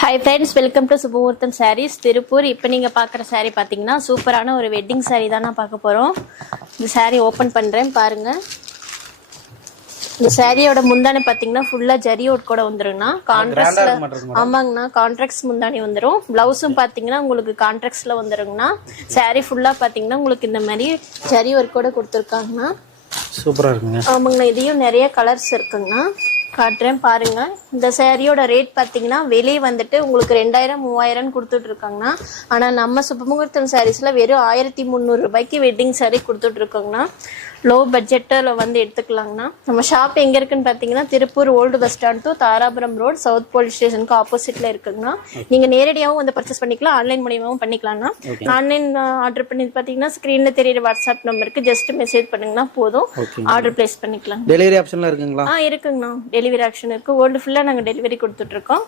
Hi friends, welcome to Subhamuhurtham sarees Tiruppur. இப்போ நீங்கள் பார்க்குற சாரீ பார்த்தீங்கன்னா சூப்பரான ஒரு வெட்டிங் சாரீ தான் நான் பார்க்க போகிறோம். இந்த சாரீ ஓப்பன் பண்ணுறேன் பாருங்கள். இந்த சாரியோட முந்தானி பார்த்தீங்கன்னா ஃபுல்லாக ஜரி ஒர்க் கூட வந்துருங்கண்ணா. கான்ட்ராக்ட்ல ஆமாங்கண்ணா, கான்ட்ராக்ட்ஸ் முந்தானி வந்துடும். ப்ளவுஸும் பார்த்தீங்கன்னா உங்களுக்கு கான்ட்ராக்ட்ஸில் வந்துருங்கண்ணா. சாரீ ஃபுல்லாக பார்த்தீங்கன்னா உங்களுக்கு இந்த மாதிரி ஜரி ஒர்க் கூட கொடுத்துருக்காங்கண்ணா. சூப்பராக இருக்குங்க. ஆமாங்கண்ணா, இதையும் நிறைய கலர்ஸ் இருக்குங்கண்ணா. காட்டுறேன் பாருங்க. இந்த சாரியோட ரேட் பார்த்தீங்கன்னா வெளியே வந்துட்டு உங்களுக்கு 2000-3000 கொடுத்துட்டு இருக்காங்கண்ணா. ஆனால் நம்ம சுபமுகூர்த்தம் சாரீஸ்ல வெறும் 1300 ரூபாய்க்கு வெட்டிங் சாரீ கொடுத்துட்டு இருக்கோங்கண்ணா. லோ பட்ஜெட்டில் வந்து எடுத்துக்கலாங்கண்ணா. நம்ம ஷாப் எங்கே இருக்குன்னு பார்த்தீங்கன்னா Tiruppur old bus stand to Dharapuram road south police ஸ்டேஷனுக்கு ஆப்போசிட்ல இருக்குங்கண்ணா. நீங்கள் நேரடியாகவும் வந்து பர்ச்சேஸ் பண்ணிக்கலாம், ஆன்லைன் மூலியமாகவும் பண்ணிக்கலாம்ண்ணா. ஆன்லைன் ஆர்டர் பண்ணி பார்த்தீங்கன்னா ஸ்க்ரீன்ல தெரியுற வாட்ஸ்அப் நம்பருக்கு ஜஸ்ட் மெசேஜ் பண்ணுங்கன்னா போதும், ஆர்டர் பிளேஸ் பண்ணிக்கலாம். டெலிவரி ஆப்ஷன்லாம் இருக்குங்களா? இருக்குங்கண்ணா, டெலிவரி ஆப்ஷன் இருக்கு. வேர்ல்டு ஃபுல்லாக நாங்கள் டெலிவரி கொடுத்துட்டு இருக்கோம்.